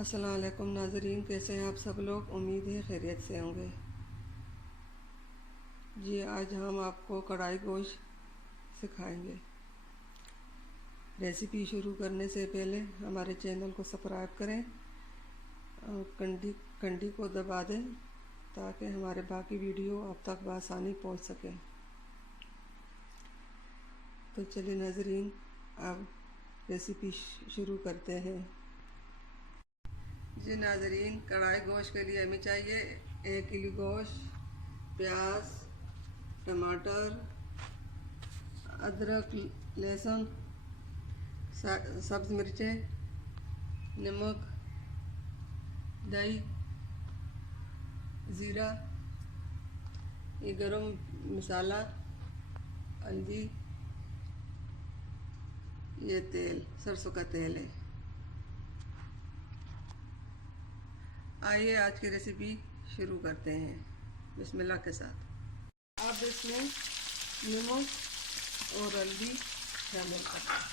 अस्सलाम वालेकुम नाज़रीन, कैसे हैं आप सब लोग। उम्मीद है खैरियत से होंगे। जी आज हम आपको कढ़ाई गोश्त सिखाएंगे। रेसिपी शुरू करने से पहले हमारे चैनल को सब्सक्राइब करें और घंटी को दबा दें ताकि हमारे बाकी वीडियो आप तक बआसानी पहुंच सके। तो चलिए नाज़रीन, अब रेसिपी शुरू करते हैं। जी नाज़रीन, कढ़ाई गोश्त के लिए हमें चाहिए 1 किलो गोश्त, प्याज, टमाटर, अदरक, लहसुन, सब्ज़ मिर्चें, नमक, दही, ज़ीरा, ये गरम मसाला, हल्दी, ये तेल सरसों का तेल है। आइए आज की रेसिपी शुरू करते हैं बिस्मिल्लाह के साथ। अब इसमें नमक और हल्दी शामिल करते हैं।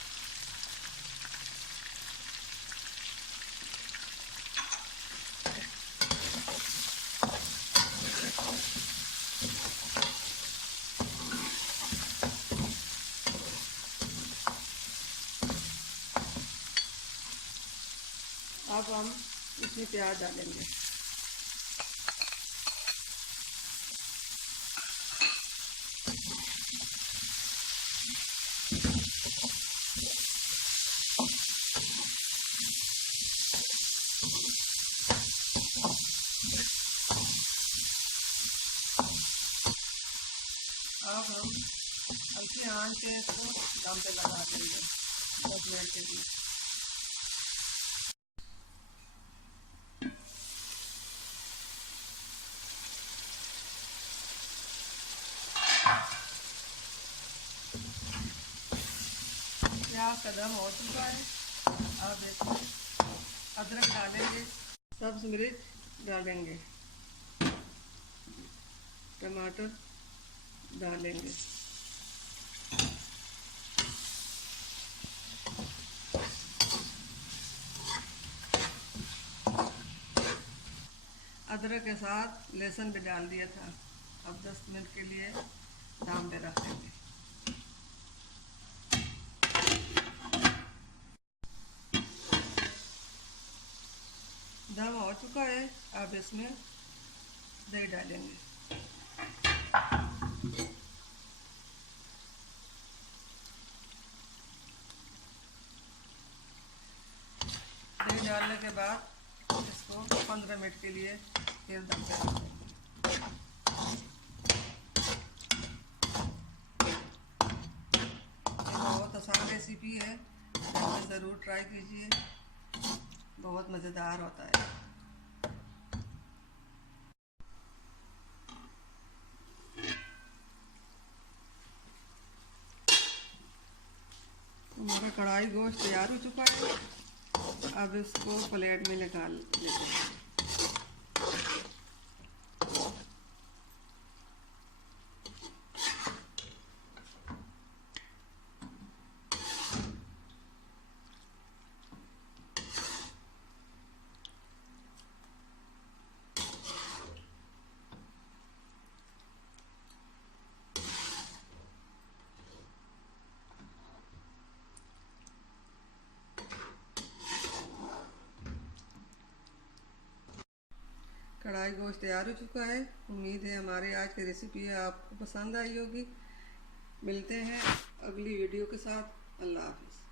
अब हम इसमें प्याज डालेंगे। अब हम हल्की आंच पे इसको दम पे लगा देंगे 10 मिनट के लिए। प्याज का दम हो चुका है। अब इसमें अदरक डालेंगे, सब्ज़ मिर्च डालेंगे, टमाटर डालेंगे, अदरक के साथ लहसुन भी डाल दिया था। अब 10 मिनट के लिए दम पे रख देंगे। दम हो चुका है। अब इसमें दही डालेंगे। दही डालने के बाद इसको 15 मिनट के लिए फिर दम पे रख देंगे। बहुत आसान रेसिपी है, इसमें ज़रूर ट्राई कीजिए, बहुत मज़ेदार होता है। हमारा कढ़ाई गोश्त तैयार हो चुका है। अब इसको प्लेट में निकाल लेते हैं। कढ़ाई गोश्त तैयार हो चुका है। उम्मीद है हमारी आज की रेसिपी आपको पसंद आई होगी। मिलते हैं अगली वीडियो के साथ। अल्लाह हाफ़िज़।